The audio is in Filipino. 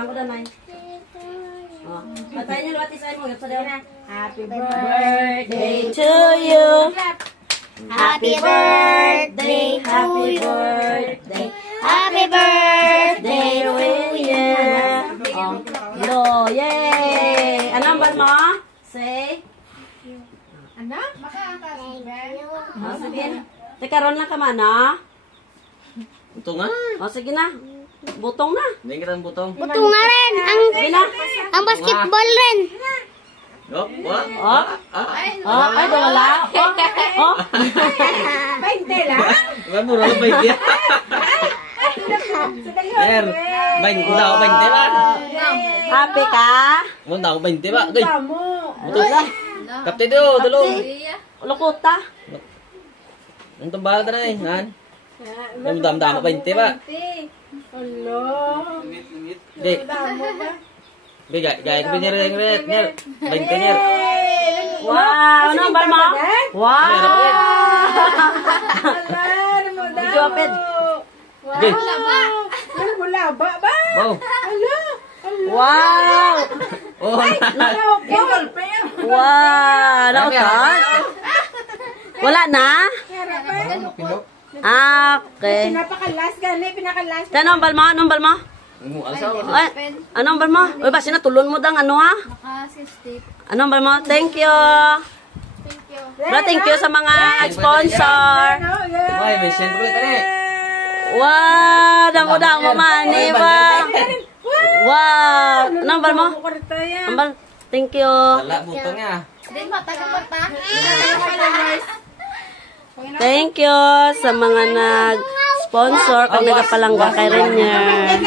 Saan ko danay? Oh. Patayin niyo luwat isahin mo. Sa daw na. Happy birthday to you. Happy birthday Happy birthday. Happy birthday to you. Oh. Hello. Yay. Ano ang bal mo? Say. Ano? Oh, sige. Teka, ron lang ka man, ha? Ito nga. O, sige na. Butong na. Hindi kita ang butong. Butong nga rin. Sige na. Ang basketball rin. Oh, what? Oh. Oh, ay, wala. Oh. Oh. 20 lang. Wala mo, wala 20. Sir, 20 daw, 20 ba? Happy ka? Mo daw, 20 ba? Gay, butong Wala. kapte do, dulong. Lukuta. Ang tumbala na eh, han? Ang dam-dam, 20 ba? Gay. Gay, gay, ko binir, 20 nyer. Wow, ano ang bal mo? Wow. Video apid. Gay. Wow. Wow. Oh, Wow. Nautot? Wala na? Okay. Pinapakalas gani, pinakalas. Ano ang bal mo? Ano ang bal mo? Ay, ano ang bal mo? Uy, basi natulon mo dang ano ha? Ano ang bal mo? Thank you. Bro, thank you sa mga sponsor. Ay, may siyempre ulit eh. Wow, damo-damo man, ba? Wow. Ano ang bal mo? Ang bal. Thank you. Wala, butong niya. Thank you sa mga nag-sponsor kung nagapalangga kay Renier.